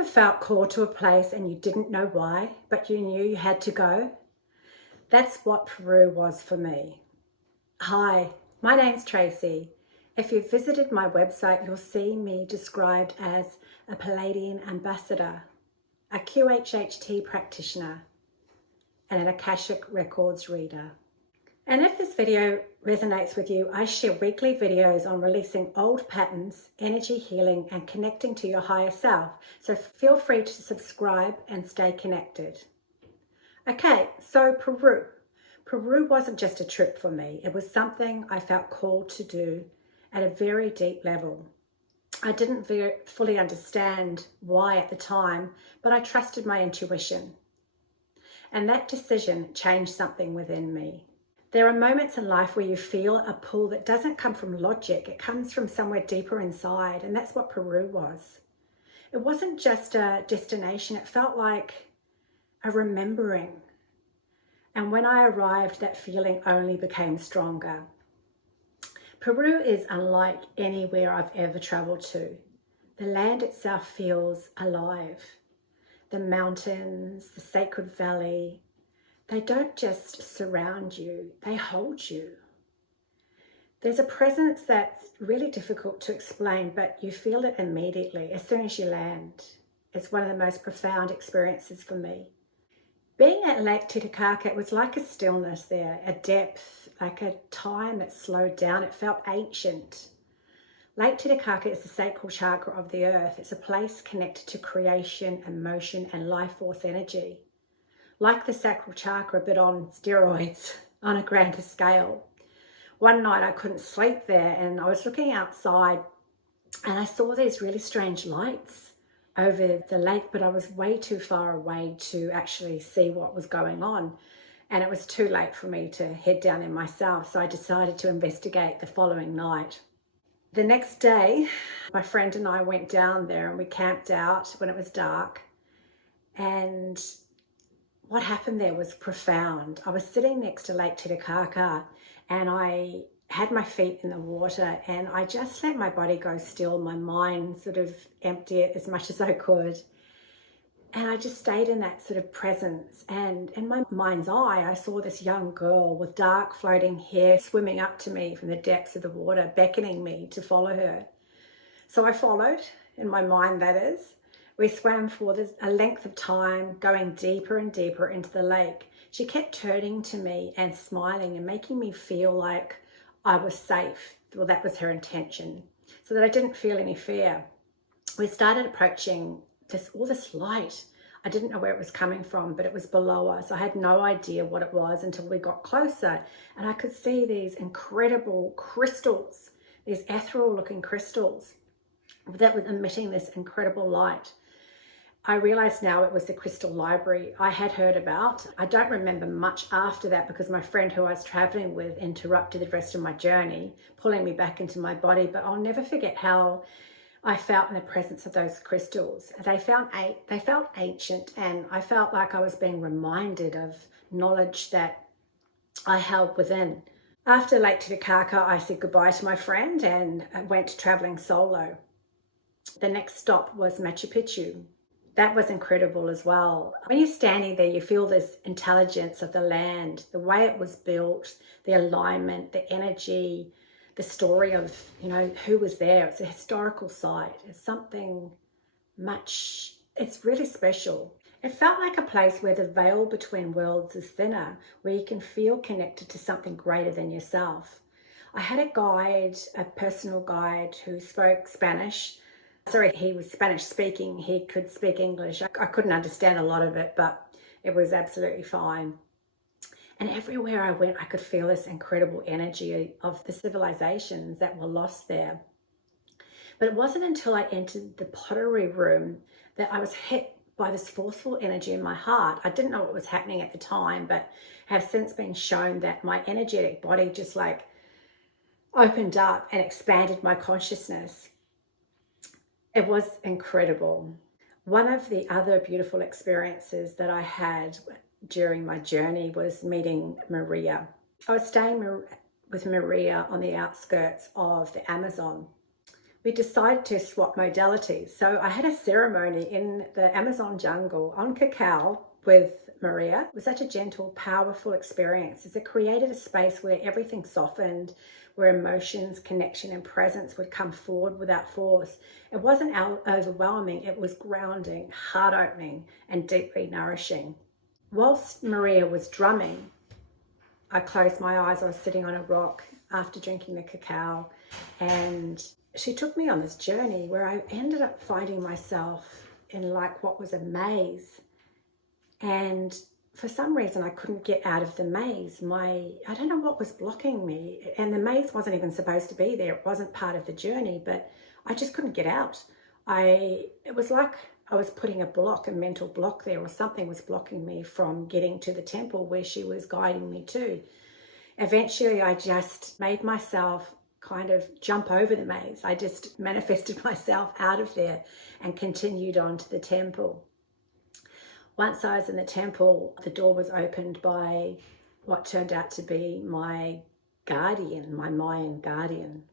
ever felt called to a place and you didn't know why, but you knew you had to go? That's what Peru was for me. Hi, my name's Tracey. If you've visited my website, you'll see me described as a Pleiadian ambassador, a QHHT practitioner, and an Akashic Records reader. And if this video resonates with you, I share weekly videos on releasing old patterns, energy healing, and connecting to your higher self. So feel free to subscribe and stay connected. Okay, so Peru. Peru wasn't just a trip for me. It was something I felt called to do at a very deep level. I didn't fully understand why at the time, but I trusted my intuition. And that decision changed something within me. There are moments in life where you feel a pull that doesn't come from logic, it comes from somewhere deeper inside, and that's what Peru was. It wasn't just a destination, it felt like a remembering. And when I arrived, that feeling only became stronger. Peru is unlike anywhere I've ever traveled to. The land itself feels alive. The mountains, the sacred valley, they don't just surround you, they hold you. There's a presence that's really difficult to explain, but you feel it immediately as soon as you land. It's one of the most profound experiences for me. Being at Lake Titicaca, it was like a stillness there, a depth, like a time that slowed down. It felt ancient. Lake Titicaca is the sacral chakra of the earth. It's a place connected to creation, emotion, and life force energy. Like the sacral chakra, but on steroids, on a grander scale. One night I couldn't sleep there and I was looking outside and I saw these really strange lights over the lake, but I was way too far away to actually see what was going on. And it was too late for me to head down there myself, so I decided to investigate the following night. The next day, my friend and I went down there and we camped out when it was dark. And what happened there was profound. I was sitting next to Lake Titicaca and I had my feet in the water and I just let my body go still, my mind sort of empty it as much as I could. And I just stayed in that sort of presence. And in my mind's eye, I saw this young girl with dark floating hair swimming up to me from the depths of the water, beckoning me to follow her. So I followed, in my mind that is. We swam for a length of time, going deeper and deeper into the lake. She kept turning to me and smiling and making me feel like I was safe. Well, that was her intention, so that I didn't feel any fear. We started approaching all this light. I didn't know where it was coming from, but it was below us. I had no idea what it was until we got closer, and I could see these incredible crystals, these ethereal looking crystals that were emitting this incredible light. I realized now it was the crystal library I had heard about. I don't remember much after that because my friend who I was traveling with interrupted the rest of my journey, pulling me back into my body, but I'll never forget how I felt in the presence of those crystals. They felt ancient, and I felt like I was being reminded of knowledge that I held within. After Lake Titicaca, I said goodbye to my friend and went traveling solo. The next stop was Machu Picchu. That was incredible as well. When you're standing there, you feel this intelligence of the land, the way it was built, the alignment, the energy, the story of, who was there. It's a historical site. It's something it's really special. It felt like a place where the veil between worlds is thinner, where you can feel connected to something greater than yourself. I had a personal guide who spoke Spanish. Sorry, he was Spanish speaking. He could speak English. I couldn't understand a lot of it, but it was absolutely fine. And everywhere I went, I could feel this incredible energy of the civilizations that were lost there. But it wasn't until I entered the pottery room that I was hit by this forceful energy in my heart. I didn't know what was happening at the time, but have since been shown that my energetic body just like opened up and expanded my consciousness. It was incredible. One of the other beautiful experiences that I had during my journey was meeting Maria. I was staying with Maria on the outskirts of the Amazon. we decided to swap modalities. So I had a ceremony in the Amazon jungle on cacao with Maria. It was such a gentle, powerful experience as it created a space where everything softened, where emotions, connection, and presence would come forward without force. It wasn't overwhelming, it was grounding, heart-opening, and deeply nourishing. Whilst Maria was drumming, I closed my eyes. I was sitting on a rock after drinking the cacao, and she took me on this journey where I ended up finding myself in like what was a maze. And for some reason, I couldn't get out of the maze. I don't know what was blocking me. And the maze wasn't even supposed to be there. It wasn't part of the journey, but I just couldn't get out. It was like I was putting a mental block there, or something was blocking me from getting to the temple where she was guiding me to. Eventually, I just made myself kind of jump over the maze. I just manifested myself out of there and continued on to the temple. Once I was in the temple, the door was opened by what turned out to be my guardian, my Mayan guardian,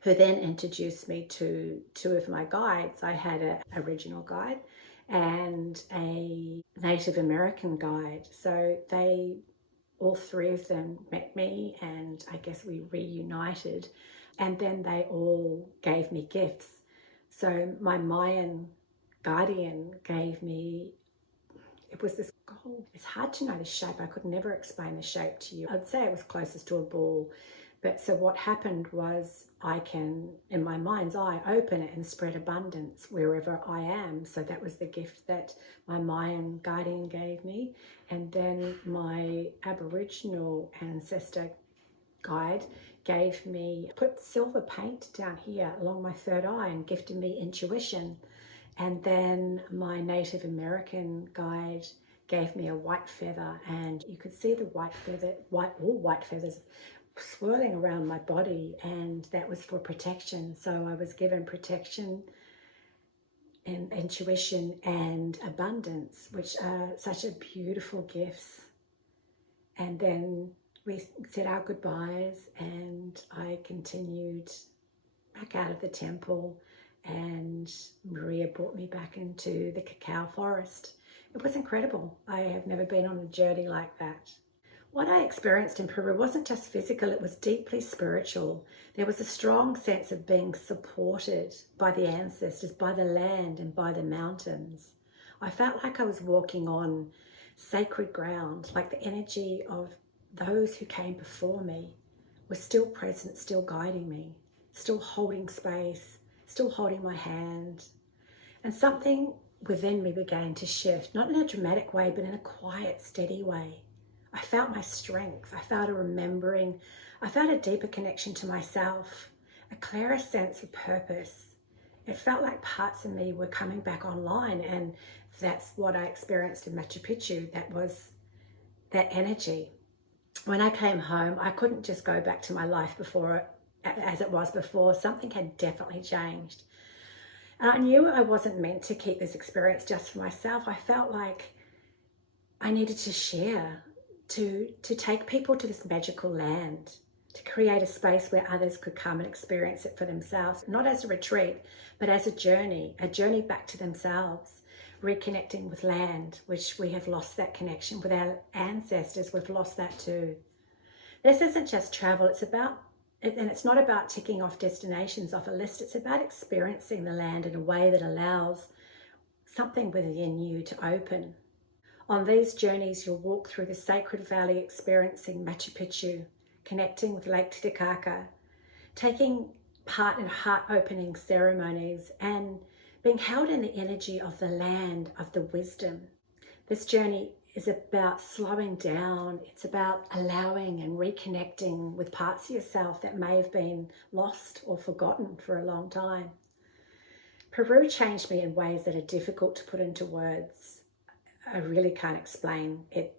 who then introduced me to two of my guides. I had an original guide and a Native American guide. So all three of them met me, and I guess we reunited, and then they all gave me gifts. So my Mayan guardian gave me, it was this gold. It's hard to know the shape. I could never explain the shape to you. I'd say it was closest to a ball. But so what happened was I can, in my mind's eye, open it and spread abundance wherever I am. So that was the gift that my Mayan guardian gave me. And then my Aboriginal ancestor guide gave me, put silver paint down here along my third eye and gifted me intuition. And then my Native American guide gave me a white feather, and you could see the white feather, all white feathers swirling around my body, and that was for protection. So I was given protection and intuition and abundance, which are such a beautiful gifts. And then we said our goodbyes, and I continued back out of the temple, and Maria brought me back into the cacao forest. It was incredible. I have never been on a journey like that. What I experienced in Peru wasn't just physical, it was deeply spiritual. There was a strong sense of being supported by the ancestors, by the land and by the mountains. I felt like I was walking on sacred ground, like the energy of those who came before me was still present, still guiding me, still holding space, still holding my hand. And something within me began to shift, not in a dramatic way, but in a quiet, steady way. I felt my strength. I felt a remembering. I felt a deeper connection to myself, a clearer sense of purpose. It felt like parts of me were coming back online, and that's what I experienced in Machu Picchu. That was that energy. When I came home, I couldn't just go back to my life before, as it was before. Something had definitely changed. And I knew I wasn't meant to keep this experience just for myself. I felt like I needed to share, to take people to this magical land, to create a space where others could come and experience it for themselves, not as a retreat, but as a journey back to themselves, reconnecting with land, which we have lost that connection with our ancestors. We've lost that too. This isn't just travel, it's not about ticking off destinations off a list. It's about experiencing the land in a way that allows something within you to open. On these journeys, you'll walk through the sacred valley, experiencing Machu Picchu, connecting with Lake Titicaca, taking part in heart-opening ceremonies, and being held in the energy of the land, of the wisdom. This journey is about slowing down. It's about allowing and reconnecting with parts of yourself that may have been lost or forgotten for a long time. Peru changed me in ways that are difficult to put into words. I really can't explain it.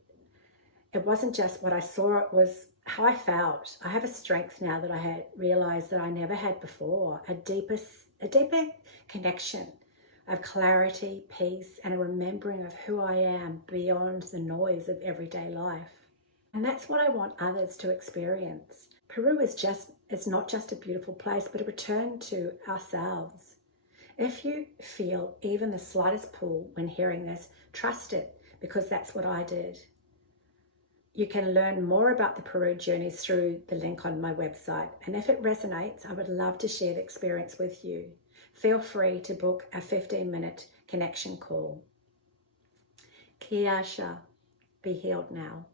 It wasn't just what I saw, it was how I felt. I have a strength now that I had realized that I never had before, a deeper connection of clarity, peace, and a remembering of who I am beyond the noise of everyday life. And that's what I want others to experience. Peru is is not just a beautiful place, but a return to ourselves. If you feel even the slightest pull when hearing this, trust it, because that's what I did. You can learn more about the Peru Journeys through the link on my website. And if it resonates, I would love to share the experience with you. Feel free to book a 15-minute connection call. Kee-Ah-Sha, be healed now.